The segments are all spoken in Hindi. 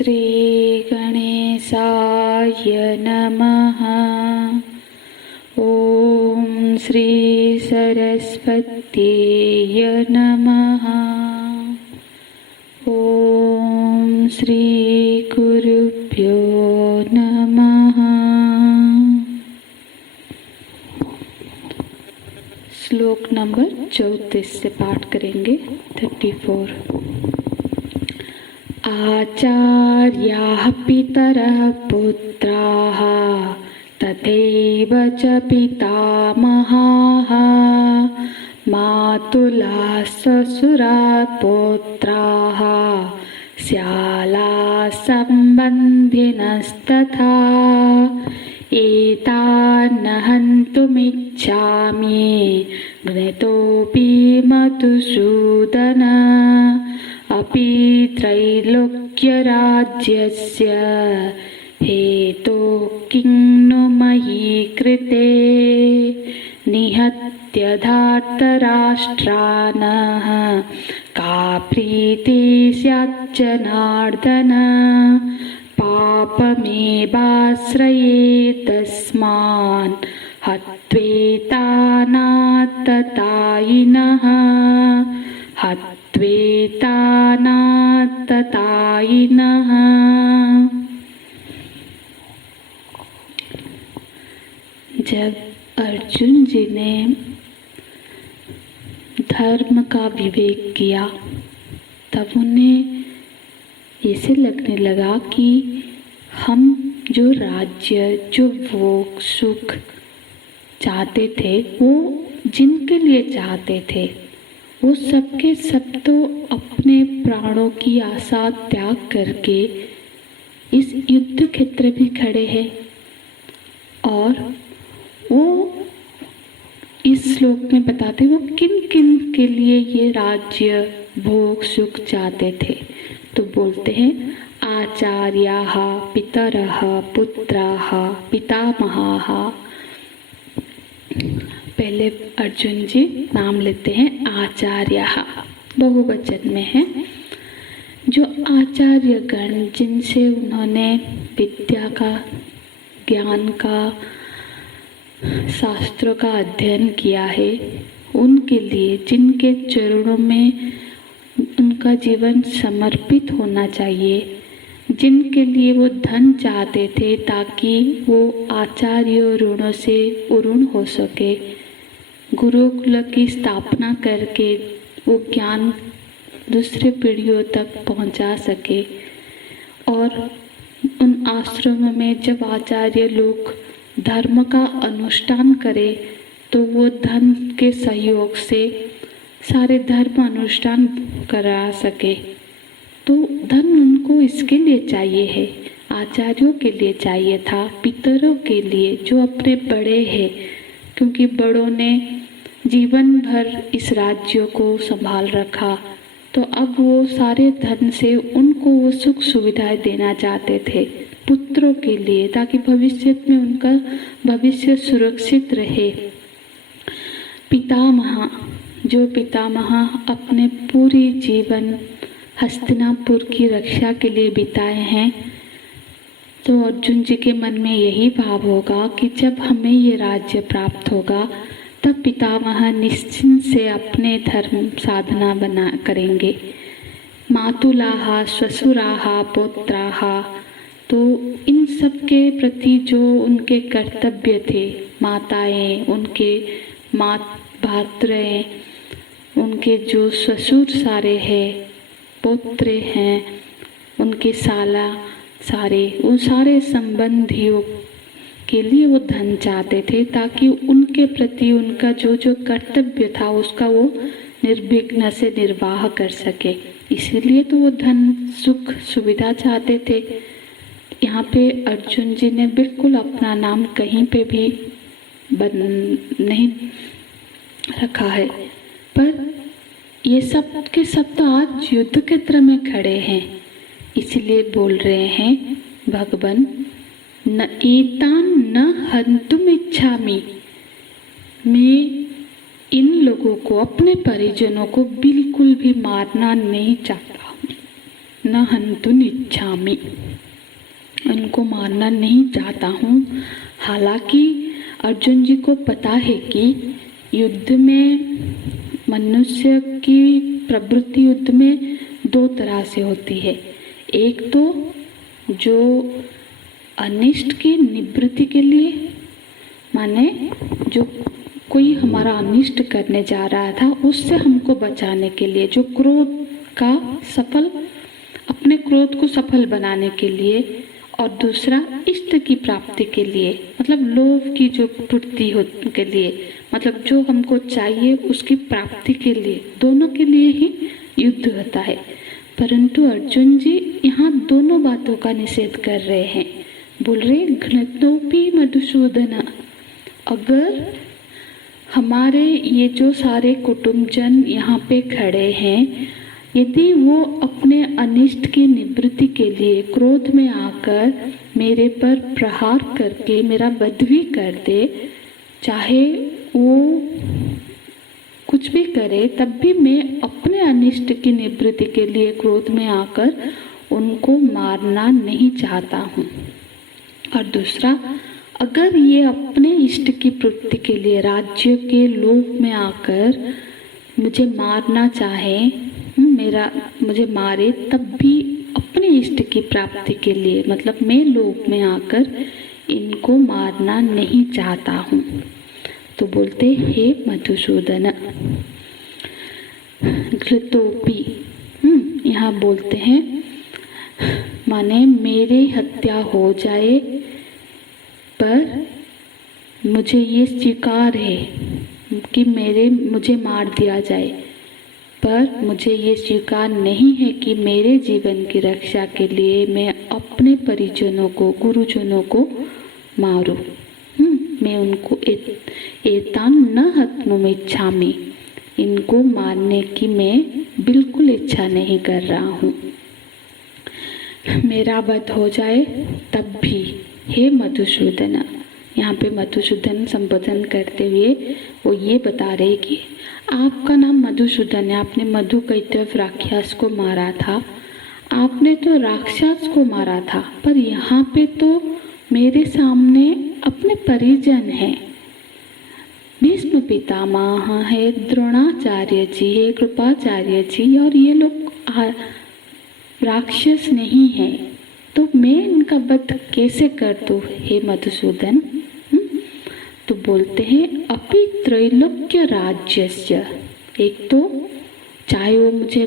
श्री गणेशाय नमः। ओम श्री सरस्वतीय नमः। ओम श्री गुरुभ्यो नमः। श्लोक नंबर 34 से पाठ करेंगे। 34। आचार्याः पितरः पुत्राः तथैव च पितामहाः मातुलाः स्वसुराः पौत्राः श्यालाः सम्बन्धिनस्तथा एतान् हन्तुमिच्छामि घ्नतोऽपि मधुसूदन अपि त्रैलोक्यराज्यस्य हेतोः किं नु मयि कृते निहत्य धार्तराष्ट्रानः का प्रीतिः स्यात् जनार्दन पापमेवाश्रये तस्मान् हत्वेतानाततायिनः हत्वेतानाततायिनः। जब अर्जुन जी ने धर्म का विवेक किया तब उन्हें ऐसे लगने लगा कि हम जो राज्य, जो भोग सुख चाहते थे, वो जिनके लिए चाहते थे, वो सबके सब तो अपने प्राणों की आशा त्याग करके इस युद्ध क्षेत्र में खड़े हैं। और वो इस श्लोक में बताते वो किन किन के लिए ये राज्य भोग सुख चाहते थे। तो बोलते हैं आचार्याः पितरः पुत्राः पितामहाः। पहले अर्जुन जी नाम लेते हैं आचार्याः, बहुवचन में है। जो आचार्य गण जिनसे उन्होंने विद्या का, ज्ञान का, शास्त्रों का अध्ययन किया है, उनके लिए, जिनके चरणों में उनका जीवन समर्पित होना चाहिए, जिनके लिए वो धन चाहते थे ताकि वो आचार्य ऋणों से उऋण हो सके, गुरुकुल की स्थापना करके वो ज्ञान दूसरे पीढ़ियों तक पहुंचा सके। और उन आश्रमों में जब आचार्य लोग धर्म का अनुष्ठान करें तो वो धन के सहयोग से सारे धर्म अनुष्ठान करा सके। तो धन उनको इसके लिए चाहिए है, आचार्यों के लिए चाहिए था, पितरों के लिए जो अपने बड़े हैं, क्योंकि बड़ों ने जीवन भर इस राज्य को संभाल रखा। तो अब वो सारे धन से उनको वो सुख सुविधाएं देना चाहते थे पुत्रों के लिए, ताकि भविष्य में उनका भविष्य सुरक्षित रहे। पितामह, जो पितामह अपने पूरी जीवन हस्तिनापुर की रक्षा के लिए बिताए हैं, तो अर्जुन जी के मन में यही भाव होगा कि जब हमें ये राज्य प्राप्त होगा तब पितामह निश्चिंत से अपने धर्म साधना बना करेंगे। मातुलाः स्वसुराः पौत्राः, तो इन सब के प्रति जो उनके कर्तव्य थे, माताएं, उनके भात्रें, उनके जो ससुर सारे हैं, पौत्रे हैं, उनके साला सारे, उन सारे संबंधियों के लिए वो धन चाहते थे ताकि उनके प्रति उनका जो जो कर्तव्य था उसका वो निर्विघ्न से निर्वाह कर सके। इसीलिए तो वो धन सुख सुविधा चाहते थे। यहाँ पे अर्जुन जी ने बिल्कुल अपना नाम कहीं पे भी नहीं रखा है, पर ये सब के सब तो आज युद्ध क्षेत्र में खड़े हैं, इसलिए बोल रहे हैं भगवान न एतान न हन्तुम इच्छामि, मैं इन लोगों को, अपने परिजनों को बिल्कुल भी मारना नहीं चाहता हूँ। न हन्तुम् इच्छामि। उनको मारना नहीं चाहता हूँ। हालांकि अर्जुन जी को पता है कि युद्ध में मनुष्य की प्रवृत्ति युद्ध में दो तरह से होती है। एक तो जो अनिष्ट की निवृत्ति के लिए, माने जो कोई हमारा अनिष्ट करने जा रहा था उससे हमको बचाने के लिए, जो क्रोध का सफल, अपने क्रोध को सफल बनाने के लिए, और दूसरा इष्ट की प्राप्ति के लिए, मतलब लोभ की जो पूर्ति हो के लिए, मतलब जो हमको चाहिए उसकी प्राप्ति के लिए, दोनों के लिए ही युद्ध होता है। परंतु अर्जुन जी यहाँ दोनों बातों का निषेध कर रहे हैं। बोल रहे घ्नतोपि मधुसूदन, अगर हमारे ये जो सारे कुटुंबजन यहाँ पे खड़े हैं, यदि वो अपने अनिष्ट की निवृत्ति के लिए क्रोध में आकर मेरे पर प्रहार करके मेरा वध भी कर दे, चाहे वो कुछ भी करे, तब भी मैं अपने अनिष्ट की निवृत्ति के लिए क्रोध में आकर उनको मारना नहीं चाहता हूँ। और दूसरा, अगर ये अपने इष्ट की पूर्ति के लिए राज्य के लोभ में आकर मुझे मारना चाहे, मुझे मारे, तब भी अपने इष्ट की प्राप्ति के लिए, मतलब मैं लोभ में आकर इनको मारना नहीं चाहता हूँ। तो बोलते हे मधुसूदन घृतोपि, यहाँ बोलते हैं माने मेरे हत्या हो जाए पर मुझे ये स्वीकार है कि मुझे मार दिया जाए, पर मुझे ये स्वीकार नहीं है कि मेरे जीवन की रक्षा के लिए मैं अपने परिजनों को, गुरुजनों को मारूं। मैं उनको एतान न हत्नुम इच्छामि, इनको मारने की मैं बिल्कुल इच्छा नहीं कर रहा हूँ। मेरा वध हो जाए तब भी हे मधुसूदन, यहाँ पे मधुसूदन संबोधन करते हुए वो ये बता रहे कि आपका नाम मधुसूदन है, आपने मधु कैटव राक्षस को मारा था, आपने तो राक्षस को मारा था, पर यहाँ पे तो मेरे सामने अपने परिजन हैं, भीष्म पितामह है, द्रोणाचार्य जी है, कृपाचार्य जी, और ये लोग राक्षस नहीं है, तो मैं इनका वध कैसे कर दूं हे मधुसूदन। तो बोलते हैं अपि त्रैलोक्य राज्यस्य, एक तो चाहे वो मुझे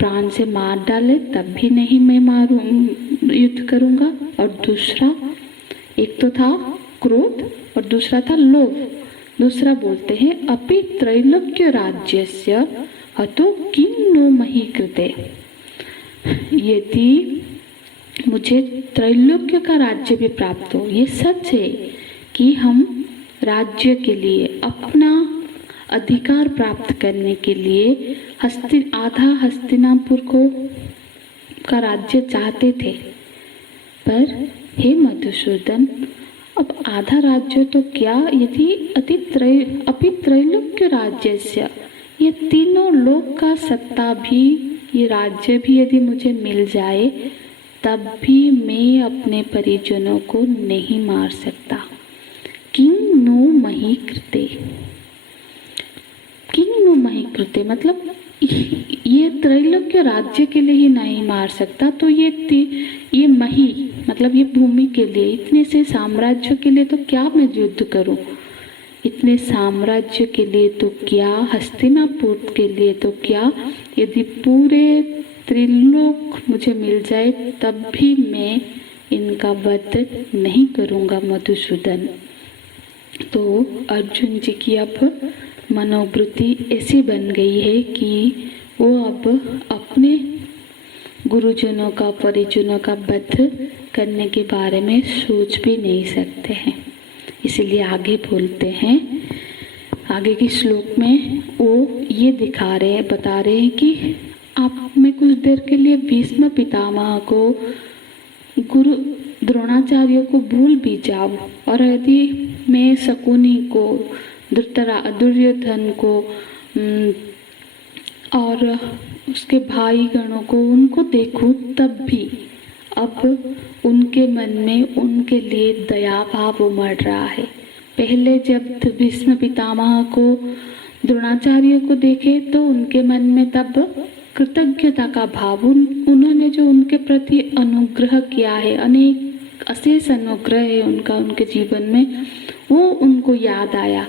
प्राण से मार डाले तब भी नहीं मैं युद्ध करूंगा, और दूसरा, एक तो था क्रोध और दूसरा था लोभ। दूसरा बोलते हैं अपि त्रैलोक्य राज्यस्य हतो किं नो मही कृते, यदि मुझे त्रैलोक्य का राज्य भी प्राप्त हो, ये सच है कि हम राज्य के लिए, अपना अधिकार प्राप्त करने के लिए आधा हस्तिनापुर का राज्य चाहते थे, पर हे मधुसूदन अब आधा राज्य तो क्या, यदि अपि त्रैलोक्य राज्यस्य, ये तीनों लोक का सत्ता भी, ये राज्य भी यदि मुझे मिल जाए तब भी मैं अपने परिजनों को नहीं मार सकता। किं नो मही कृते, किं नो मही कृते मतलब ये त्रैलोक्य राज्य के लिए ही नहीं मार सकता, तो ये मही मतलब ये भूमि के लिए, इतने से साम्राज्य के लिए तो क्या मैं युद्ध करूं, इतने साम्राज्य के लिए तो क्या, हस्तिनापुर के लिए तो क्या, यदि पूरे त्रिलोक मुझे मिल जाए तब भी मैं इनका वध नहीं करूंगा मधुसूदन। तो अर्जुन जी की अब मनोवृत्ति ऐसी बन गई है कि वो अब अपने गुरुजनों का, परिजनों का वध करने के बारे में सोच भी नहीं सकते हैं। इसलिए आगे बोलते हैं, आगे के श्लोक में वो ये बता रहे हैं कि आप में कुछ देर के लिए भीष्म पितामह को, गुरु द्रोणाचार्य को भूल भी जाओ, और यदि मैं शकुनी को, दुर्योधन को, और उसके भाई गणों को उनको देखूं, तब भी अब उनके मन में उनके लिए दया भाव उमड़ रहा है। पहले जब भीष्म पितामह को, द्रोणाचार्य को देखे तो उनके मन में तब कृतज्ञता का भाव, उन्होंने जो उनके प्रति अनुग्रह किया है, अनेक अशेष अनुग्रह है उनका उनके जीवन में, वो उनको याद आया।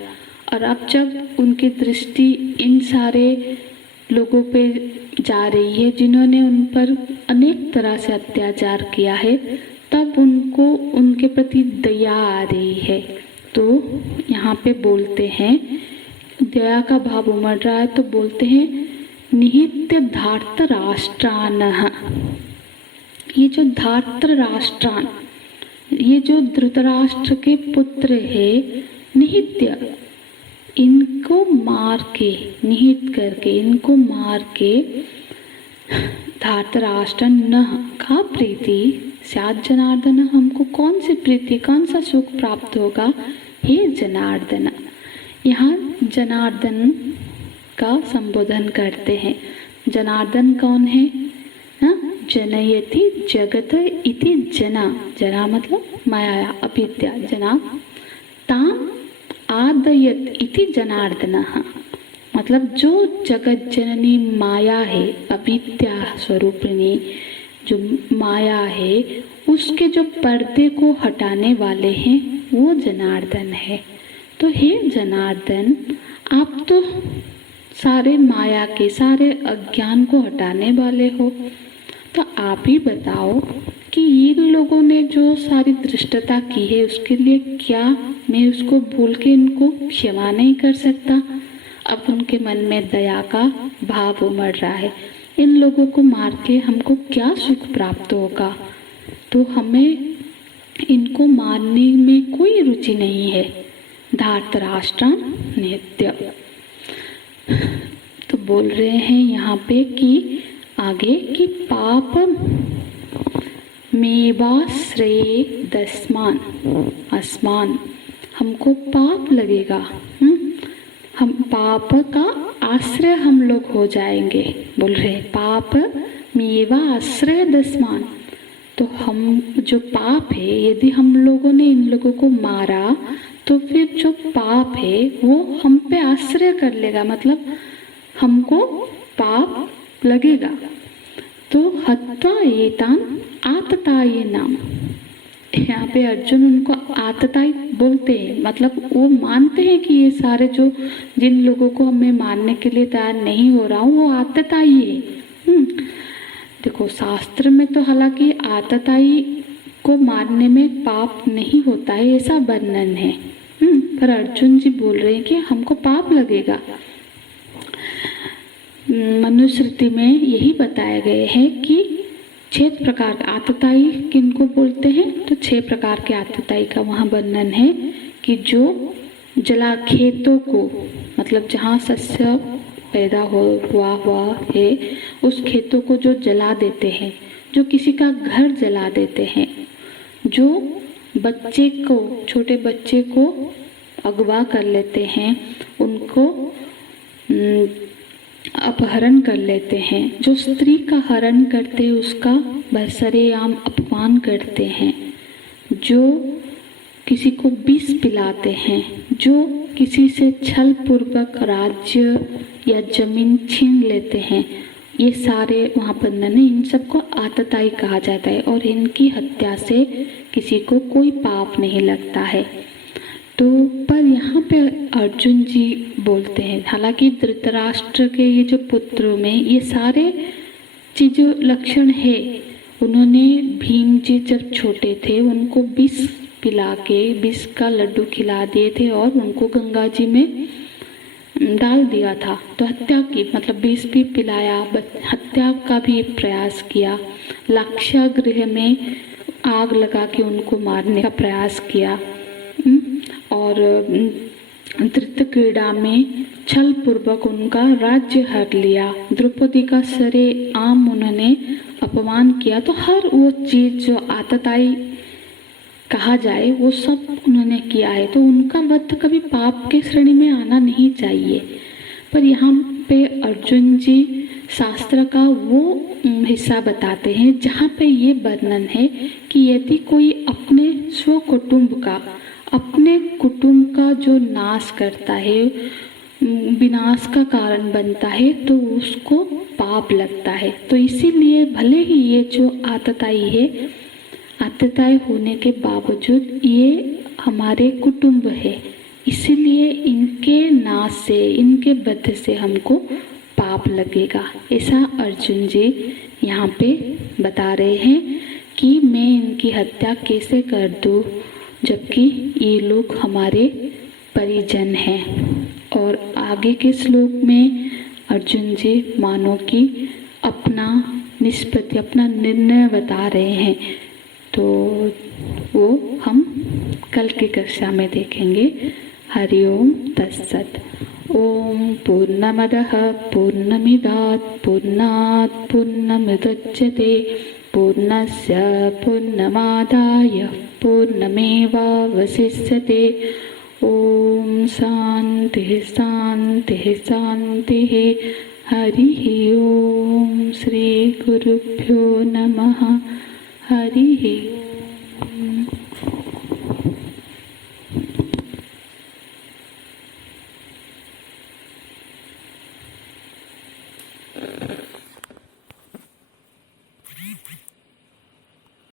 और अब जब उनकी दृष्टि इन सारे लोगों पे जा रही है जिन्होंने उन पर अनेक तरह से अत्याचार किया है, तब उनको उनके प्रति दया आ रही है। तो यहाँ पे बोलते हैं, दया का भाव उमड़ रहा है तो बोलते हैं निहित्य धार्त राष्ट्रान। ये जो धार्त राष्ट्रान, ये जो धृतराष्ट्र के पुत्र है, निहित्य, इनको मार के, निहित करके, इनको मार के, धार्तराष्ट्र न का प्रीति स्यात् जनार्दन, हमको कौन सी प्रीति, कौन सा सुख प्राप्त होगा हे जनार्दन। यहाँ जनार्दन का संबोधन करते हैं। जनार्दन कौन है? ना, जनयति जगत इति जना, जना मतलब माया अविद्या, जना ताम आदयत इति जनार्दनः, मतलब जो जगत जननी माया है, अविद्या स्वरूपिणी जो माया है, उसके जो पर्दे को हटाने वाले हैं वो जनार्दन है। तो हे जनार्दन, आप तो सारे माया के, सारे अज्ञान को हटाने वाले हो, तो आप ही बताओ कि इन लोगों ने जो सारी दृष्टता की है उसके लिए क्या मैं उसको भूल के इनको क्षमा नहीं कर सकता? अब उनके मन में दया का भाव उमड़ रहा है। इन लोगों को मार के हमको क्या सुख प्राप्त होगा? तो हमें इनको मारने में कोई रुचि नहीं है। धार्तराष्ट्रान नित्य, तो बोल रहे हैं यहाँ पे कि आगे कि पाप मेवाश्रये दस्मान अस्मान, हमको पाप लगेगा, हम पाप का आश्रय हम लोग हो जाएंगे। बोल रहे पाप मेवा आश्रय दस्मान, तो हम जो पाप है, यदि हम लोगों ने इन लोगों को मारा तो फिर जो पाप है वो हम पे आश्रय कर लेगा, मतलब हमको पाप लगेगा। तो हत्वा एतान आततायी नाम, यहाँ पे अर्जुन उनको आतताई बोलते हैं, मतलब वो मानते हैं कि ये सारे जो जिन लोगों को मैं मारने के लिए तैयार नहीं हो रहा हूँ वो आतताई है। देखो शास्त्र में तो हालांकि आतताई को मारने में पाप नहीं होता है ऐसा वर्णन है, पर अर्जुन जी बोल रहे हैं कि हमको पाप लगेगा। मनुस्मृति में यही बताया गया है कि 6 प्रकार का आतताई किनको बोलते हैं, तो 6 प्रकार के आतताई का वहाँ वर्णन है कि जो जला खेतों को, मतलब जहाँ शस्य पैदा हुआ है उस खेतों को जो जला देते हैं, जो किसी का घर जला देते हैं, जो बच्चे को, छोटे बच्चे को अगवा कर लेते हैं, उनको अपहरण कर लेते हैं, जो स्त्री का हरण करते हैं उसका बसरेआम अपमान करते हैं, जो किसी को विष पिलाते हैं, जो किसी से छल पूर्वक राज्य या जमीन छीन लेते हैं, ये सारे वहाँ पर नहीं, इन सबको आतताई कहा जाता है और इनकी हत्या से किसी को कोई पाप नहीं लगता है। तो पर यहाँ पे अर्जुन जी बोलते हैं, हालांकि धृतराष्ट्र के ये जो पुत्रों में ये सारे चीज़ों लक्षण है, उन्होंने भीम जी जब छोटे थे उनको विष पिला के विष का लड्डू खिला दिए थे और उनको गंगा जी में डाल दिया था, तो हत्या की, मतलब विष भी पिलाया, हत्या का भी प्रयास किया, लाक्षागृह में आग लगा के उनको मारने का प्रयास किया और धृत क्रीड़ा में छल पूर्वक उनका राज्य हर लिया, द्रौपदी का सरे आम उन्होंने अपमान किया। तो हर वो चीज जो आतताई कहा जाए वो सब उन्होंने किया है, तो उनका वध कभी पाप के श्रेणी में आना नहीं चाहिए। पर यहाँ पे अर्जुन जी शास्त्र का वो हिस्सा बताते हैं जहाँ पे ये वर्णन है कि यदि कोई अपने अपने कुटुंब का जो नाश करता है, विनाश का कारण बनता है, तो उसको पाप लगता है। तो इसीलिए भले ही ये जो आतताई है, आतताई होने के बावजूद ये हमारे कुटुंब है, इसीलिए इनके नाश से, इनके वध से हमको पाप लगेगा। ऐसा अर्जुन जी यहाँ पे बता रहे हैं कि मैं इनकी हत्या कैसे कर दूँ, जबकि ये लोग हमारे परिजन हैं। और आगे के श्लोक में अर्जुन जी मानो कि अपना निष्पत्ति, अपना निर्णय बता रहे हैं, तो वो हम कल की कक्षा में देखेंगे। हरि ओम तत्सत। ओम पूर्णमदः पूर्णमिदात् पूर्णात् पूर्णमुदच्यते पूर्णस्य पूर्णमादाय पूर्णमेवावशिष्यते। ओम शांति शांति शांति। हरि ओम। श्री गुरुभ्यो नमः। हरि